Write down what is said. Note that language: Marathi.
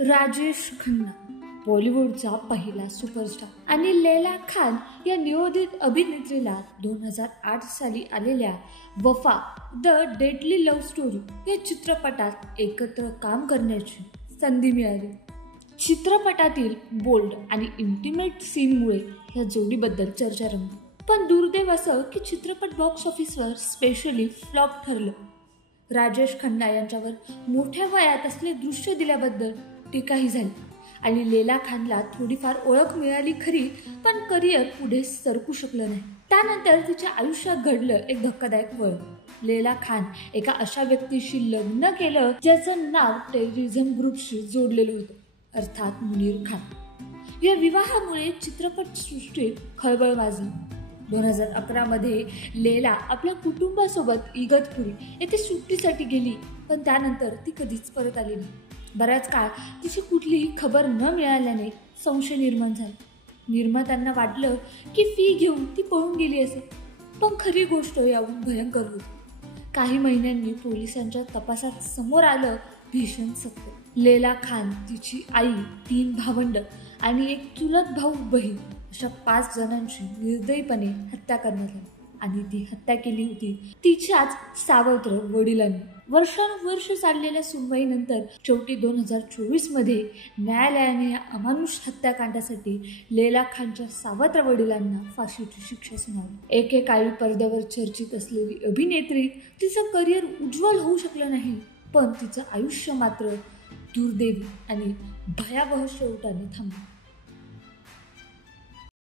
राजेश खन्ना बॉलिवूडचा पहिला सुपरस्टार आणि लैला खान या नियोजित अभिनेत्रीला 2008 साली आलेल्या वफा द डेडली लव्ह स्टोरी या चित्रपटात एकत्र काम करण्याची संधी मिळाली. चित्रपटातील बोल्ड आणि इंटिमेट सीनमुळे या जोडीबद्दल चर्चा रंगली. पण दुर्दैव असं की चित्रपट बॉक्स ऑफिसवर स्पेशली फ्लॉप ठरलं. राजेश खन्ना यांच्यावर मोठ्या वयात असले दृश्य दिल्याबद्दल टीकाही झाली आणि लैला खानला थोडीफार ओळख मिळाली खरी, पण करिअर पुढे सरकू शकलं नाही. त्यानंतर तिच्या आयुष्यात घडलं एक धक्कादायक वळण. लैला खान एका अशा व्यक्तीशी लग्न केलं ज्याचं नाव टेररिझम ग्रुपशी जोडलेलं होतं, अर्थात मुनीर खान. या विवाहामुळे चित्रपट सृष्टीत खळबळ माजली. 2011 मध्ये लैला आपल्या कुटुंबासोबत इगतपुरी येथे सुट्टीसाठी गेली, पण त्यानंतर ती कधीच परत आली नाही. बराच काळ तिची कुठलीही खबर न मिळाल्याने संशय निर्माण झाला. निर्मात्यांना वाटलं की फी घेऊन ती पळून गेली असेल, पण खरी गोष्ट याहून भयंकर होती. काही महिन्यांनी पोलिसांच्या तपासात समोर आलं भीषण सत्य. लैला खान, तिची आई, 3 भावंड आणि एक चुलत भाऊ बहीण अशा 5 जणांची निर्दयीपणे हत्या करण्यात आली आणि ती हत्या केली होती तिच्याच सावत्र वडिलांनी. वर्षानुवर्ष चाललेल्या सुनवाईनंतर शेवटी 2024 मध्ये न्यायालयाने या अमानुष हत्याकांडासाठी लैला खानच्या सावत्र वडिलांना फाशीची शिक्षा सुनावली. एकेकाळी पडद्यावर चर्चित असलेली अभिनेत्री, तिचं करिअर उज्ज्वल होऊ शकलं नाही, पण तिचं आयुष्य मात्र दुर्दैवी आणि भयावह शेवटाने थांबलं.